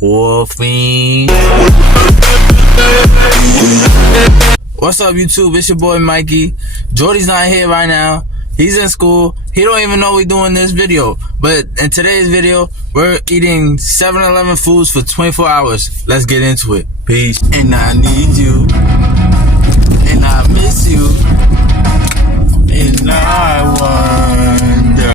coffee. What's up, YouTube? It's your boy Mikey. Jordy's not here right now. He's in school. He don't even know we doing this video. But in today's video, we're eating 7-Eleven foods for 24 hours. Let's get into it. Peace. And I need you. And I miss you. And I wonder.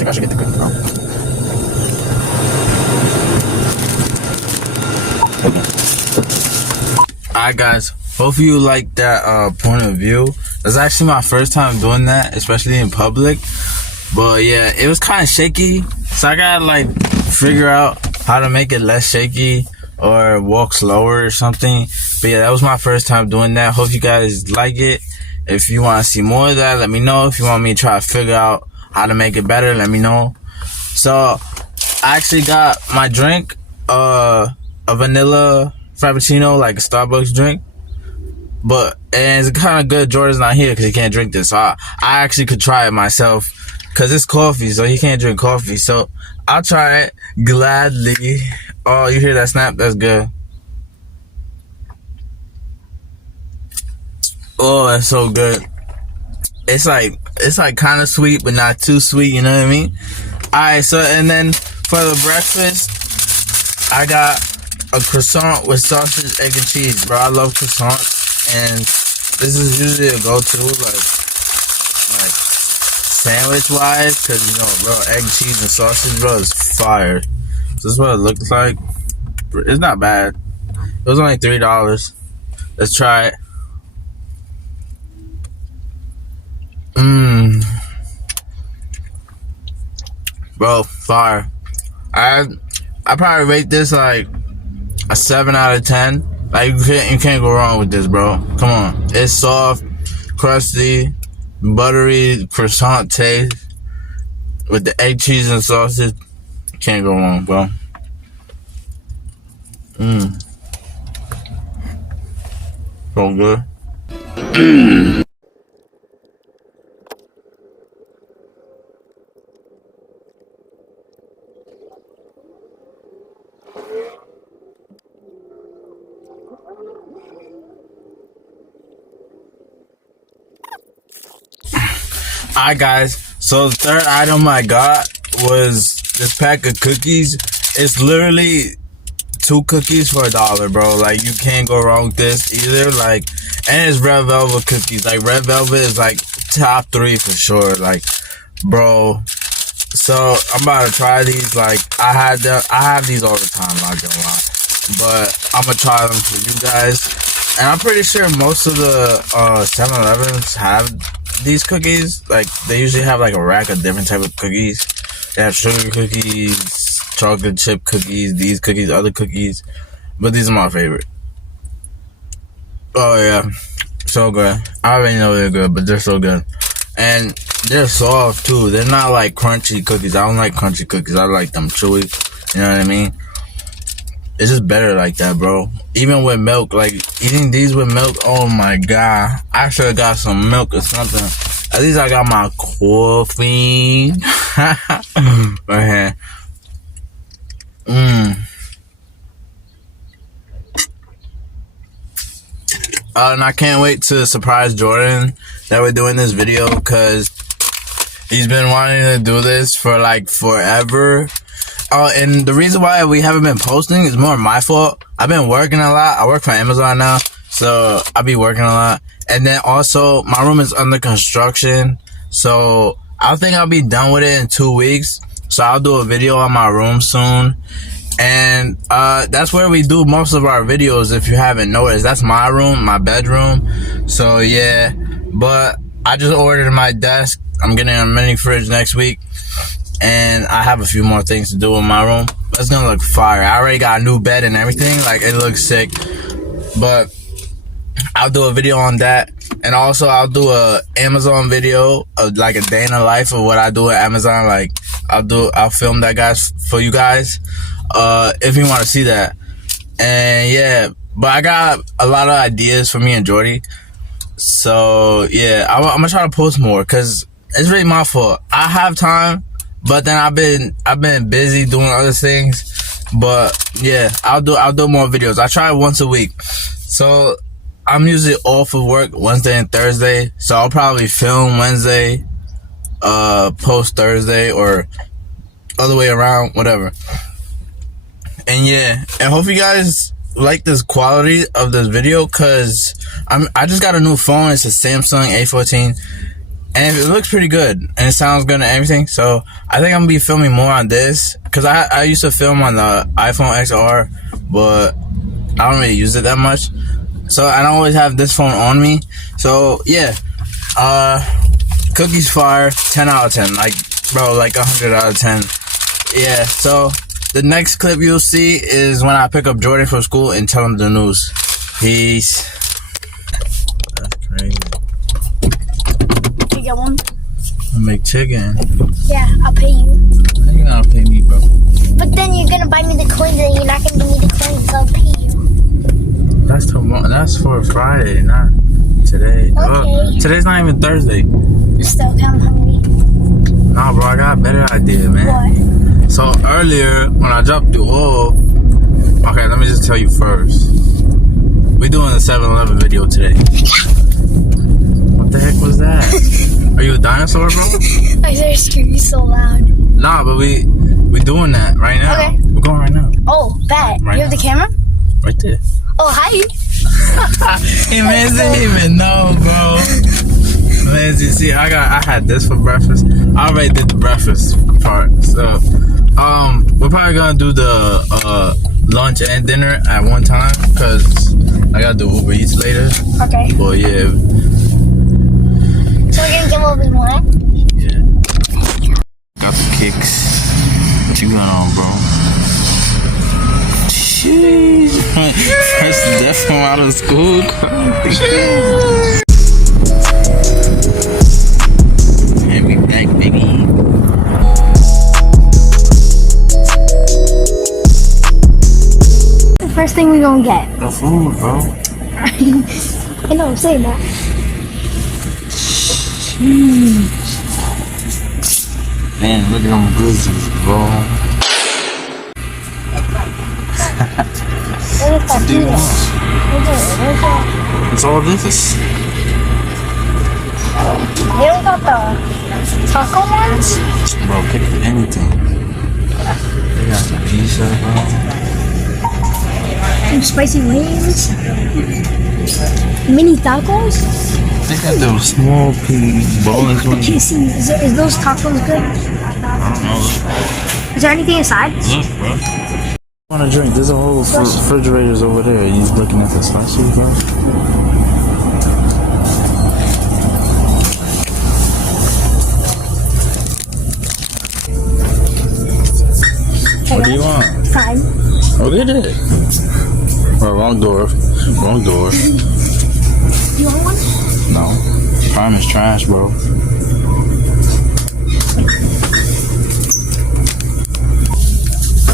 I should get the cookie, bro. Alright guys, both of you like that point of view. That's actually my first time doing that, especially in public. But yeah, it was kind of shaky, so I gotta like figure out how to make it less shaky or walk slower or something. But yeah, that was my first time doing that. Hope you guys like it. If you want to see more of that, let me know. If you want me to try to figure out how to make it better, let me know. So I actually got my drink, a vanilla frappuccino, like a Starbucks drink, and it's kind of good Jordan's not here because he can't drink this, so I actually could try it myself because it's coffee, so he can't drink coffee, so I'll try it gladly. Oh, you hear that snap? That's good. Oh, that's so good. It's like kind of sweet, but not too sweet, you know what I mean? Alright, so, and then for the breakfast, I got a croissant with sausage, egg, and cheese, bro. I love croissants, and this is usually a go-to, like sandwich-wise, because, you know, bro, egg, cheese, and sausage, bro, is fire. So this is what it looks like. It's not bad. It was only $3. Let's try it. Bro, fire. I probably rate this like a 7 out of 10. Like you can't go wrong with this, bro. Come on. It's soft, crusty, buttery croissant taste with the egg, cheese, and sausage. Can't go wrong, bro. So good. Alright guys, so the third item I got was this pack of cookies. It's literally 2 cookies for $1, bro. Like, you can't go wrong with this either. Like, and it's red velvet cookies. Like, red velvet is like top 3 for sure. Like, bro. So I'm about to try these. Like, I have these all the time, not gonna lie. But I'm gonna try them for you guys. And I'm pretty sure most of the 7-Elevens have these cookies. Like, they usually have like a rack of different type of cookies. They have sugar cookies, chocolate chip cookies, these cookies, other cookies, but these are my favorite. Oh yeah, so good. I already know they're good, but they're so good. And they're soft too. They're not like crunchy cookies. I don't like crunchy cookies. I like them chewy. You know what I mean? It's just better like that, bro. Even with milk, like eating these with milk, oh my god. I should have got some milk or something. At least I got my coffee. Right here. And I can't wait to surprise Jordan that we're doing this video, because he's been wanting to do this for like forever. And the reason why we haven't been posting is more my fault, I've been working a lot. I work for Amazon now, so I be working a lot. And then also, my room is under construction, so I think I'll be done with it in 2 weeks. So I'll do a video on my room soon. And that's where we do most of our videos, if you haven't noticed. That's my room, my bedroom. So yeah, but I just ordered my desk. I'm getting a mini fridge next week. And I have a few more things to do in my room. It's gonna look fire. I already got a new bed and everything. Like, it looks sick. But I'll do a video on that. And also, I'll do a Amazon video of like a day in the life of what I do at Amazon. Like, I'll film that, guys, for you guys. If you want to see that. And yeah, but I got a lot of ideas for me and Jordy. So yeah, I'm gonna try to post more, cause it's really my fault. I have time, but then I've been busy doing other things. But yeah, I'll do more videos. I try once a week. So I'm usually off of work Wednesday and Thursday. So I'll probably film Wednesday, post Thursday, or other way around, whatever. And yeah, and hope you guys like this quality of this video, cause I just got a new phone. It's a Samsung A14, and it looks pretty good and it sounds good and everything. So I think I'm gonna be filming more on this, cause I used to film on the iPhone XR, but I don't really use it that much. So I don't always have this phone on me. So yeah, Cookie's fire, 10 out of 10. Like, bro, like 100 out of 10. Yeah, so the next clip you'll see is when I pick up Jordy from school and tell him the news. Peace. That's crazy. You get one? I make chicken. Yeah, I'll pay you. You're gonna pay me, bro. But then you're gonna buy me the coins and you're not gonna give me the coins, so I'll pay you. That's tomorrow. That's for Friday, not today. Okay. Today's not even Thursday. Still kinda hungry. Nah, bro, I got a better idea, man. What? So earlier, when I dropped you off, okay, let me just tell you first. We're doing a 7-Eleven video today. What the heck was that? Are you a dinosaur, bro? I heard you so loud. Nah, but we doing that right now. Okay. We're going right now. Oh, bet. Right You have now. the camera? Right there. Oh, hi. Hey, man, didn't even know, bro. Man, you see, I had this for breakfast. I already did the breakfast part. So, we're probably gonna do the lunch and dinner at one time, cause I gotta do Uber Eats later. Okay. But yeah. So we're gonna get what we want? Yeah. Got the kicks. What you got on, bro? Jeez. First death from out of school. And we back, baby. The first thing we gonna get. The food, bro. I know, I'm saying that. Man, look at them blizzards, bro. What do you want? It's all this? You don't got the taco ones? Bro, pick anything. They got some pizza, bro. Some spicy wings? Mini tacos? They got those small boneless I ones. can't see. Is those tacos good? I don't know. Is there anything inside? Look, bro. Want a drink? There's a whole refrigerators over there. He's looking at the slushies, bro. What do you want? Fine. Oh, they did. Well, wrong door. Wrong door. You want one? No. Prime is trash, bro.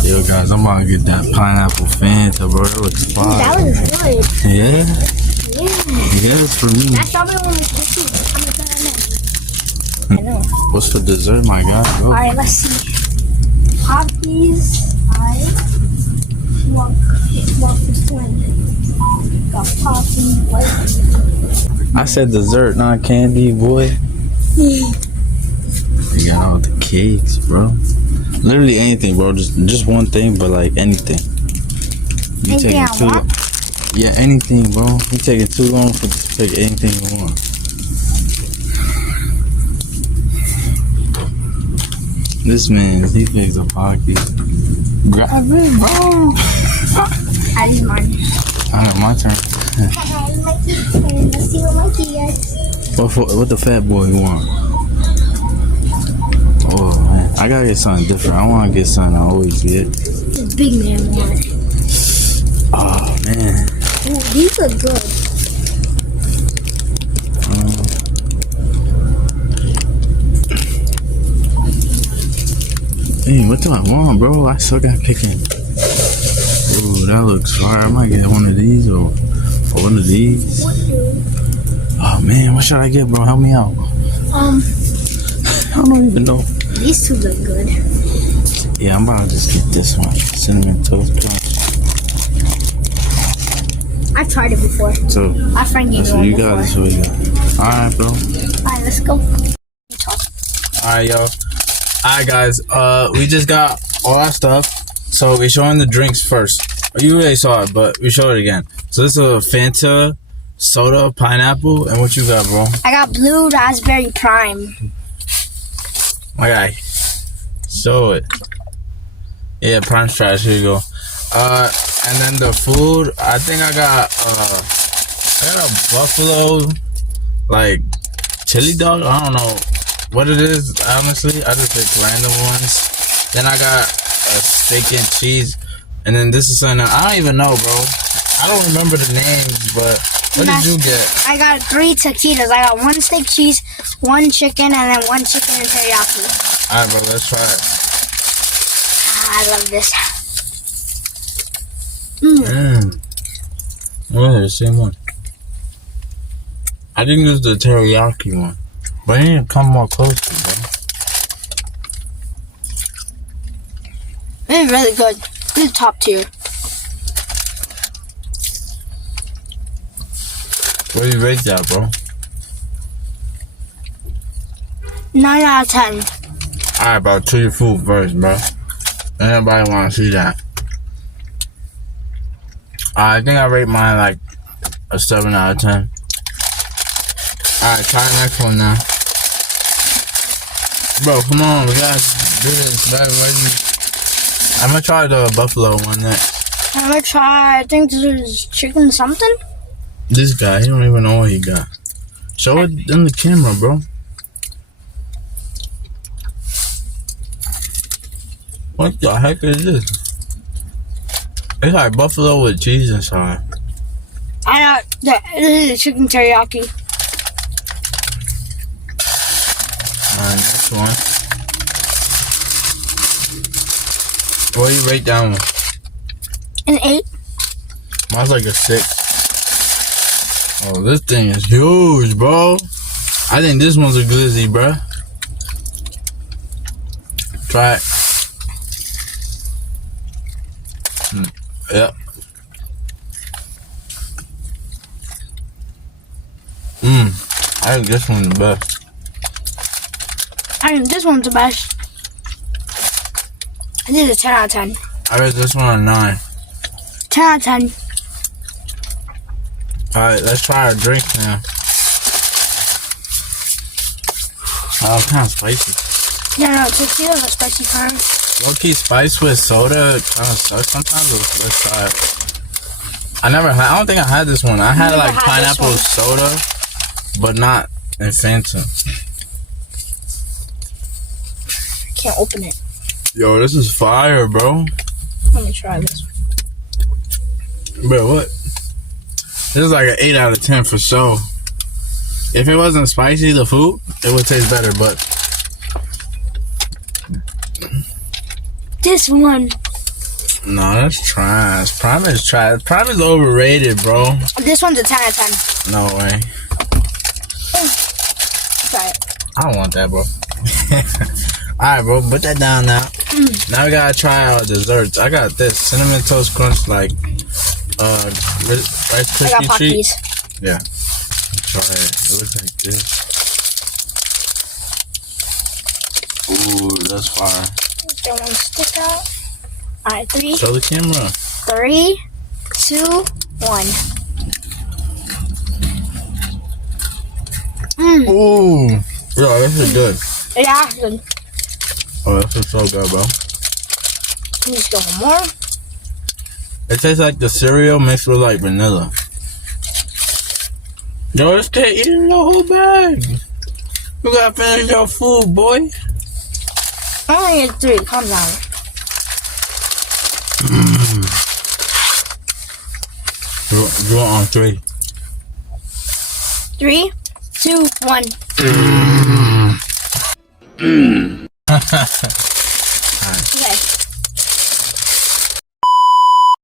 Yo, guys, I'm about to get that pineapple Fanta, bro. That looks fire. That was good. Yeah? Yeah. Yeah, it's for me. That strawberry one was good too. I'm gonna put that in. I know. What's for dessert, my guy? Oh. Alright, let's see. Poppies. Walk this one. Got poppy. What? I said dessert, not candy, boy. You got all the cakes, bro. Literally anything, bro. Just one thing, but like anything. You Anything taking I too want? Yeah, anything, bro. You taking too long for to pick anything you want. This man, he picks a pocket. Grab it, bro. I need mine. Alright, my turn. Hey, Mikey. Let's see what Mikey gets. What the fat boy want? Oh man, I gotta get something different. I want to get something I always get. The big man one. Oh man. Ooh, these look good. Hey, what do I want, bro? I suck at picking. Ooh, that looks fire. I might get one of these or one of these. Oh man, what should I get, bro? Help me out. I don't even know. These two look good. Yeah, I'm about to just get this one. Cinnamon Toast Crunch. I've tried it before. So, My friend gave that's me what one you before. got. That's what you got. Alright, bro. Alright, let's go. Alright, yo. Alright, guys. We just got all our stuff. So, we're showing the drinks first. You already saw it, but we show it again. So, this is a Fanta, soda, pineapple. And what you got, bro? I got blue raspberry prime. My guy. Show it. Yeah, prime trash. Here you go. And then the food, I think I got a buffalo, like, chili dog. I don't know what it is, honestly. I just pick random ones. Then I got a steak and cheese. And then this is something I don't even know, bro. I don't remember the names, but what did you get? I got 3 taquitos. I got 1 steak cheese, 1 chicken, and then 1 chicken and teriyaki. Alright, bro, let's try it. I love this. Oh, the same one. I didn't use the teriyaki one. But you need to come more closer, bro. It's really good. This is top tier. What do you rate that, bro? 9 out of 10. Alright, bro, to your food first, bro. Everybody want to see that. I think I rate mine like a 7 out of 10. Alright, try the next one now. Bro, come on, we gotta do this, baby. I'm gonna try the buffalo one next. I'm gonna try, I think this is chicken something. This guy, he don't even know what he got. Show it in the camera, bro. What the heck is this? It's like buffalo with cheese inside. I got, this is chicken teriyaki. Alright, next one. What do you rate that one? An 8. Mine's like a 6. Oh, this thing is huge, bro. I think this one's a glizzy, bro. Try it. Yep. I think this one's the best. I think this one's the best. This is a 10 out of 10. I rate this one a 9. 10 out of 10. Alright, let's try our drink now. Oh, kind of spicy. Yeah, no, taquitos are spicy kind. Low-key spice with soda kind of sucks sometimes. Let's try it. I don't think I had this one. I had like pineapple soda, but not in Fanta. I can't open it. Yo, this is fire, bro. Let me try this one. Bro, what? This is like an 8 out of 10 for sure. If it wasn't spicy, the food, it would taste better, but... This one. No, that's trash. Prime is trash. Prime is overrated, bro. This one's a 10 out of 10. No way. Try it. I don't want that, bro. Alright, bro, put that down now. Now we gotta try our desserts. I got this cinnamon toast crunch, like Rice I got Krispie treat. Pockies. Yeah. Try it. It looks like this. Ooh, that's fire. Don't want to stick out. Alright, 3. Show the camera. 3, 2, 1. Ooh. Yo, this is good. Yeah, good. Oh, this is so good, bro. Can you just go one more? It tastes like the cereal mixed with like vanilla. Yo, this kid eating the whole bag. You gotta finish your food, boy. I only get 3. Calm down. Do it on 3. 3, 2, 1. Okay.